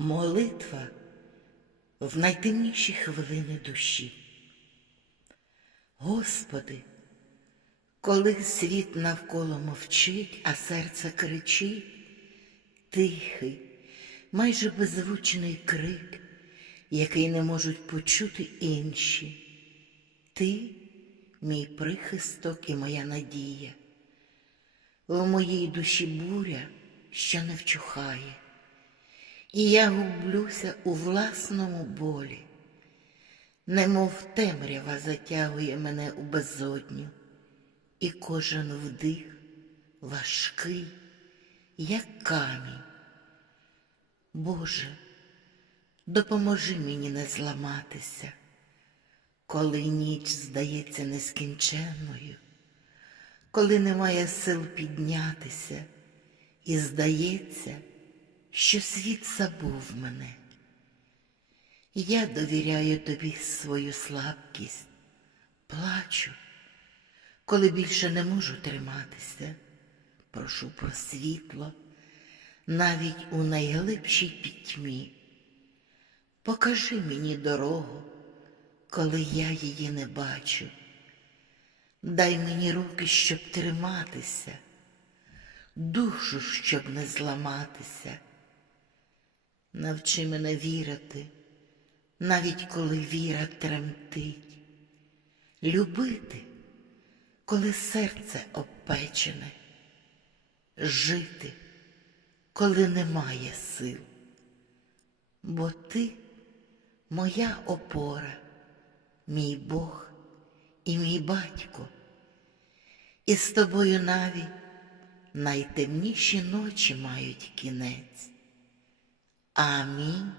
Молитва в найтемніші хвилини душі. Господи, коли світ навколо мовчить, а серце кричить, тихий, майже беззвучний крик, який не можуть почути інші. Ти, мій прихисток і моя надія. В моїй душі буря, що не вчухає, і я гублюся у власному болі, немов темрява затягує мене у безодню, і кожен вдих важкий, як камінь. Боже, допоможи мені не зламатися, коли ніч здається нескінченною коли немає сил піднятися, і здається, що світ забув мене. Я довіряю тобі свою слабкість, плачу, коли більше не можу триматися, прошу про світло, навіть у найглибшій пітьмі. Покажи мені дорогу, коли я її не бачу. Дай мені руки, щоб триматися, душу, щоб не зламатися. Навчи мене вірити, навіть коли віра тремтить, любити, коли серце обпечене, жити, коли немає сил. Бо ти моя опора, мій Бог і мій батько, і з тобою навіть найтемніші ночі мають кінець. Amém.